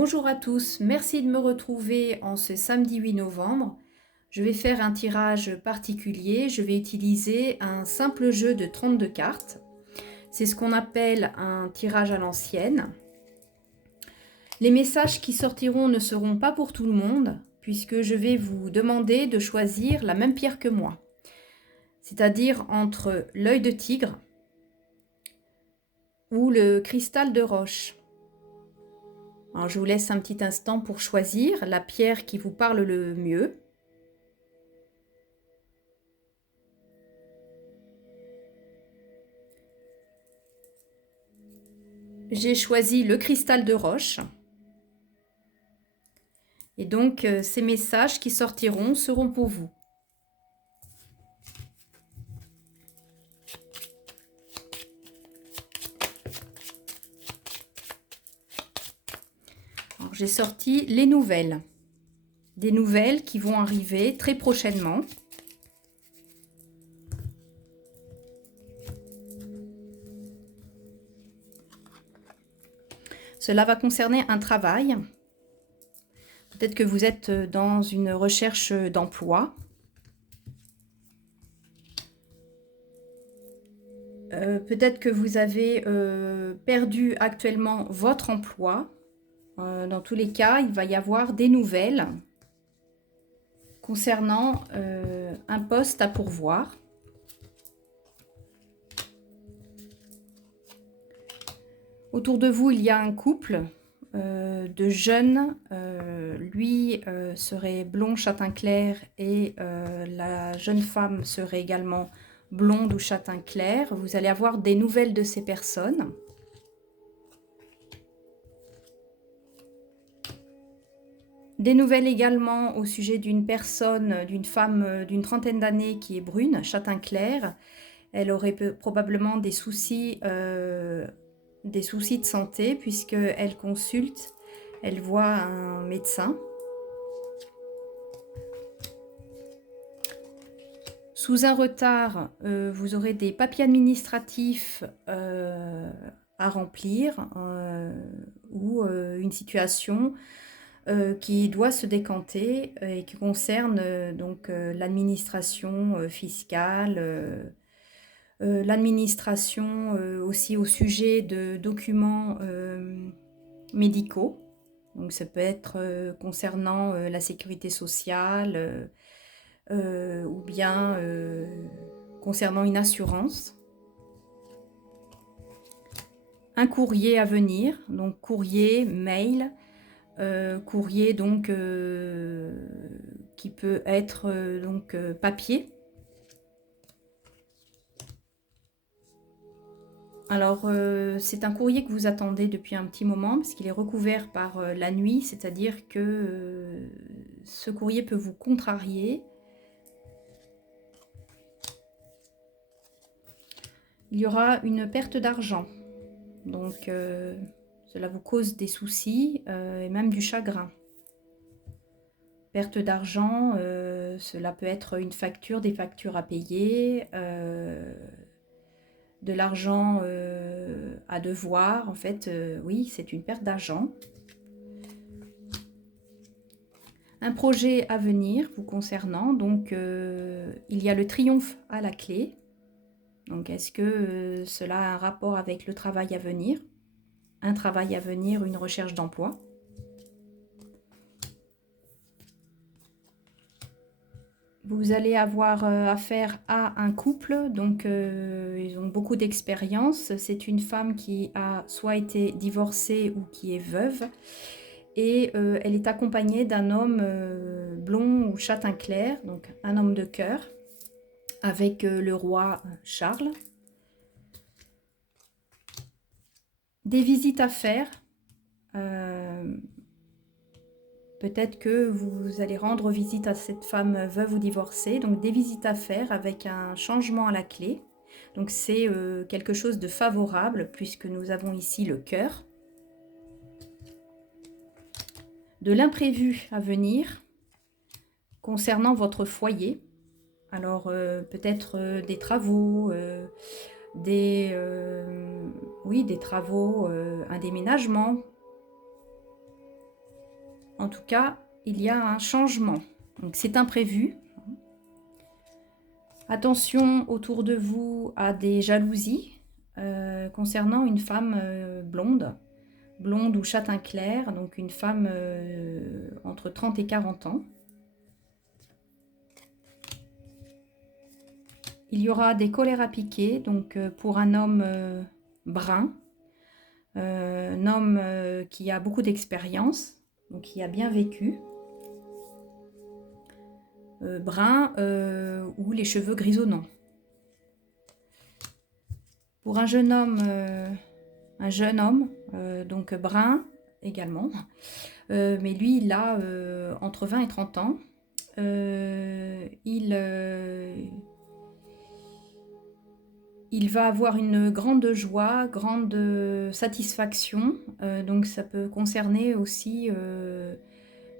Bonjour à tous, merci de me retrouver en ce samedi 8 novembre. Je vais faire un tirage particulier, je vais utiliser un simple jeu de 32 cartes. C'est ce qu'on appelle un tirage à l'ancienne. Les messages qui sortiront ne seront pas pour tout le monde, puisque je vais vous demander de choisir la même pierre que moi. C'est-à-dire entre l'œil de tigre ou le cristal de roche. Alors, je vous laisse un petit instant pour choisir la pierre qui vous parle le mieux. J'ai choisi le cristal de roche. Et donc, ces messages qui sortiront seront pour vous. J'ai sorti les nouvelles. Des nouvelles qui vont arriver très prochainement. Cela va concerner un travail. Peut-être que vous êtes dans une recherche d'emploi. Peut-être que vous avez perdu actuellement votre emploi. Dans tous les cas, il va y avoir des nouvelles concernant un poste à pourvoir. Autour de vous, il y a un couple de jeunes. Lui serait blond châtain clair et la jeune femme serait également blonde ou châtain clair. Vous allez avoir des nouvelles de ces personnes. Des nouvelles également au sujet d'une personne, d'une femme d'une trentaine d'années qui est brune, châtain clair. Elle aurait probablement des soucis de santé puisqu'elle consulte, elle voit un médecin. Sous un retard, vous aurez des papiers administratifs à remplir ou une situation qui doit se décanter et qui concerne donc l'administration fiscale, l'administration aussi au sujet de documents médicaux. Donc ça peut être concernant la sécurité sociale ou bien concernant une assurance. Un courrier à venir, donc courrier, mail, courrier donc qui peut être donc papier. Alors c'est un courrier que vous attendez depuis un petit moment parce qu'il est recouvert par la nuit, c'est-à-dire que ce courrier peut vous contrarier. Il y aura une perte d'argent, donc cela vous cause des soucis et même du chagrin. Perte d'argent, cela peut être une facture, des factures à payer, de l'argent à devoir. En fait, oui, c'est une perte d'argent. Un projet à venir vous concernant, donc il y a le triomphe à la clé. Donc est-ce que cela a un rapport avec le travail à venir? Un travail à venir, une recherche d'emploi. Vous allez avoir affaire à un couple, donc ils ont beaucoup d'expérience. C'est une femme qui a soit été divorcée ou qui est veuve. Et elle est accompagnée d'un homme blond ou châtain clair, donc un homme de cœur, avec le roi Charles. Des visites à faire. Peut-être que vous allez rendre visite à cette femme veuve ou divorcée. Donc des visites à faire avec un changement à la clé. Donc c'est quelque chose de favorable puisque nous avons ici le cœur. De l'imprévu à venir concernant votre foyer. Alors peut-être des travaux, oui, des travaux, un déménagement. En tout cas, il y a un changement. Donc c'est imprévu. Attention autour de vous à des jalousies concernant une femme blonde ou châtain clair, donc une femme entre 30 et 40 ans. Il y aura des colères à piquer, donc pour un homme brun, un homme qui a beaucoup d'expérience, donc qui a bien vécu, brun ou les cheveux grisonnants. Pour un jeune homme, donc brun également, mais lui il a entre 20 et 30 ans. Il va avoir une grande joie, grande satisfaction, donc ça peut concerner aussi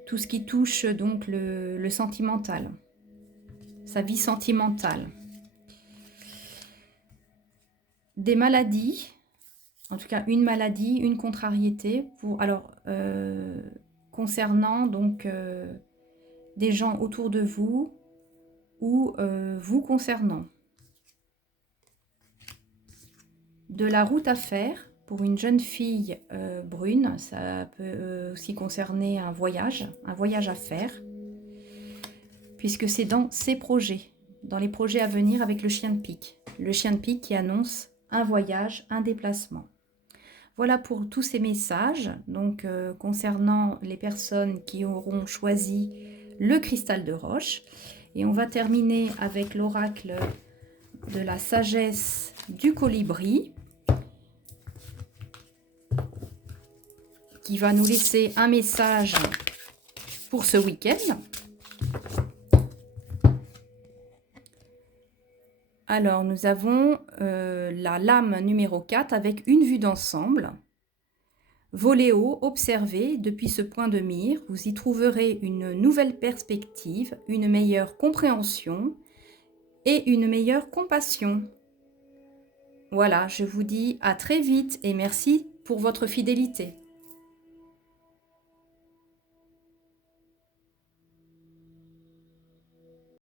tout ce qui touche donc le sentimental, sa vie sentimentale. Des maladies, en tout cas une maladie, une contrariété, concernant donc des gens autour de vous ou vous concernant. De la route à faire pour une jeune fille brune, ça peut aussi concerner un voyage à faire, puisque c'est dans ses projets, dans les projets à venir avec le chien de pique. Le chien de pique qui annonce un voyage, un déplacement. Voilà pour tous ces messages, donc concernant les personnes qui auront choisi le cristal de roche. Et on va terminer avec l'oracle de la sagesse du colibri, qui va nous laisser un message pour ce week-end. Alors, nous avons la lame numéro 4 avec une vue d'ensemble. Volez haut, observez depuis ce point de mire. Vous y trouverez une nouvelle perspective, une meilleure compréhension et une meilleure compassion. Voilà, je vous dis à très vite et merci pour votre fidélité.